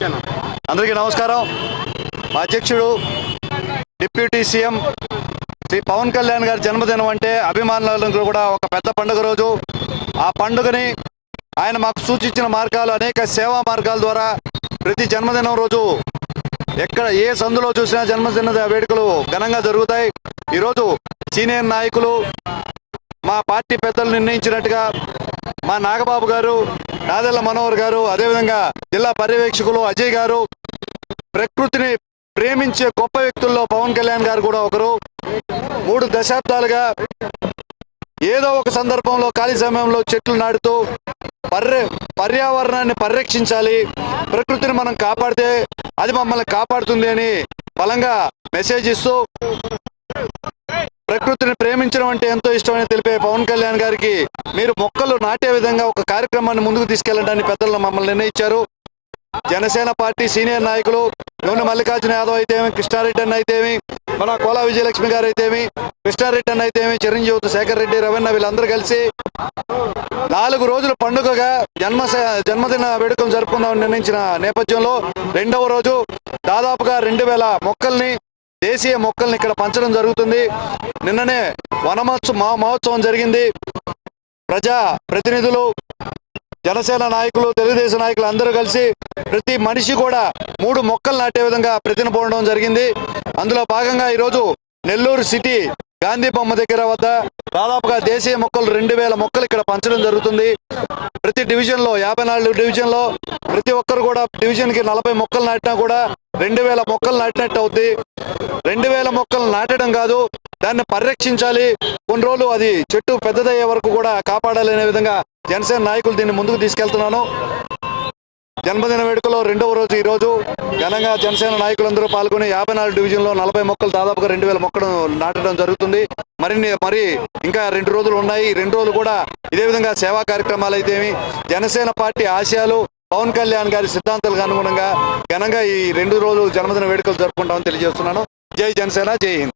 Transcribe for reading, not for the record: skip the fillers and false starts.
అందరికీ నమస్కారం. మా అధ్యక్షుడు డిప్యూటీ సీఎం శ్రీ పవన్ కళ్యాణ్ గారి జన్మదినం అంటే అభిమానులకు కూడా ఒక పెద్ద పండుగ రోజు. ఆ పండుగని ఆయన మాకు సూచించిన మార్గాలు, అనేక సేవా మార్గాల ద్వారా ప్రతి జన్మదినం రోజు ఎక్కడ ఏ సందులో చూసినా జన్మదిన వేడుకలు ఘనంగా జరుగుతాయి. ఈరోజు సీనియర్ నాయకులు, మా పార్టీ పెద్దలు నిర్ణయించినట్టుగా మా నాగబాబు గారు, నాదెళ్ల మనోహర్ గారు, అదేవిధంగా జిల్లా పర్యవేక్షకులు అజయ్ గారు, ప్రకృతిని ప్రేమించే గొప్ప వ్యక్తుల్లో పవన్ కళ్యాణ్ గారు కూడా ఒకరు. 3 దశాబ్దాలుగా ఏదో ఒక సందర్భంలో ఖాళీ సమయంలో చెట్లు నాటుతూ పర్యావరణాన్ని పరిరక్షించాలి, ప్రకృతిని మనం కాపాడితే అది మమ్మల్ని కాపాడుతుంది అని బలంగా మెసేజ్ ఇస్తూ, ప్రకృతిని ప్రేమించడం అంటే ఎంతో ఇష్టమని తెలిపే పవన్ కళ్యాణ్ గారికి మీరు మొక్కలు నాటే విధంగా ఒక కార్యక్రమాన్ని ముందుకు తీసుకెళ్లడానికి పెద్దలు మమ్మల్ని నిర్ణయించారు. జనసేన పార్టీ సీనియర్ నాయకులు యోని మల్లికార్జున యాదవ్ అయితేమి, కృష్ణారెడ్డి అన్న అయితేమి, మన కోలా విజయలక్ష్మి గారు అయితేమి, కృష్ణారెడ్డి అన్న అయితేమి, చిరంజీవి, శేఖర్ రెడ్డి, రవీణ, వీళ్ళందరూ కలిసి 4 రోజుల పండుగగా జన్మదిన వేడుకలు జరుపుకుందామని నిర్ణయించిన నేపథ్యంలో 2వ రోజు దాదాపుగా 2000 మొక్కల్ని, దేశీయ మొక్కల్ని ఇక్కడ పంచడం జరుగుతుంది. నిన్ననే మహోత్సవం జరిగింది. ప్రజా ప్రతినిధులు, జనసేన నాయకులు, తెలుగుదేశం నాయకులు అందరూ కలిసి ప్రతి మనిషి కూడా 3 మొక్కలు నాటే విధంగా ప్రతినపోవడం జరిగింది. అందులో భాగంగా ఈరోజు నెల్లూరు సిటీ గాంధీ బొమ్మ దగ్గర వద్ద దాదాపుగా దేశీయ మొక్కలు 2000 మొక్కలు ఇక్కడ పంచడం జరుగుతుంది. ప్రతి డివిజన్లో 54 డివిజన్లో ప్రతి ఒక్కరు కూడా డివిజన్కి 40 మొక్కలు నాటినా కూడా 2000 మొక్కలు నాటినట్టు అవుద్ది. 2000 మొక్కలు నాటడం కాదు, దాన్ని పరిరక్షించాలి, కొన్ని రోజులు అది చెట్టు పెద్దదయ్యే వరకు కూడా కాపాడాలి అనే విధంగా జనసేన నాయకులు దీన్ని ముందుకు తీసుకెళ్తున్నాను. జన్మదిన వేడుకలో 2వ రోజు ఈరోజు ఘనంగా జనసేన నాయకులందరూ పాల్గొని 54 డివిజన్లో 40 మొక్కలు, దాదాపుగా 2000 మొక్కలు నాటడం జరుగుతుంది. మరి ఇంకా 2 రోజులు ఉన్నాయి. 2 రోజులు కూడా ఇదే విధంగా సేవా కార్యక్రమాలు అయితేమి, జనసేన పార్టీ ఆశయాలు, పవన్ కళ్యాణ్ గారి సిద్ధాంతాలకు అనుగుణంగా ఘనంగా ఈ 2 రోజులు జన్మదిన వేడుకలు జరుపుకుంటామని తెలియజేస్తున్నాను. జై జనసేన, జై హింద్.